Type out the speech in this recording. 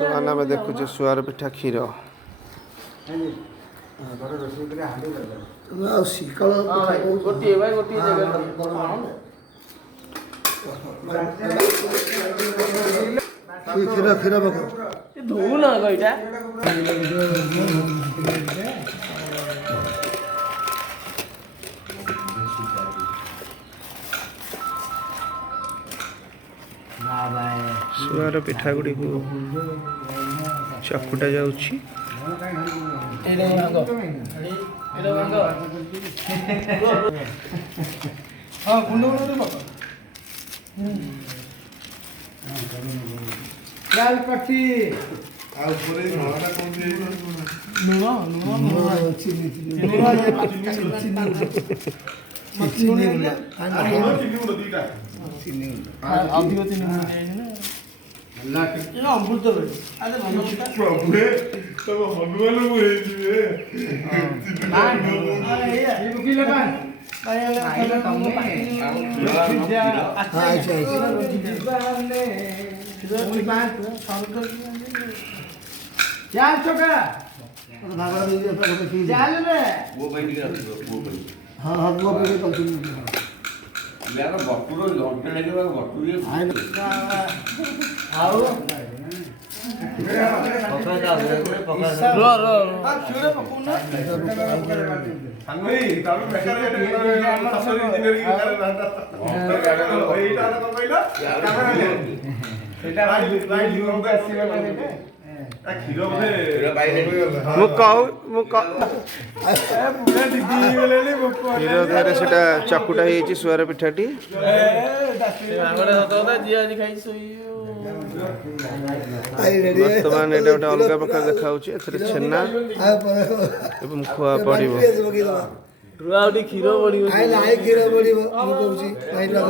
बर्तमान आम देखुचे सुआर पिठा क्षीर क्षीर धुन गईटा सुआर पिठा गुड़ी को चकुटा जाउछि चकुटा सुआर पिठाटी बर्तमान ये गोटे अलग प्रकार देखा छेना एवं खुआ पड़ो क्षीर पड़ो।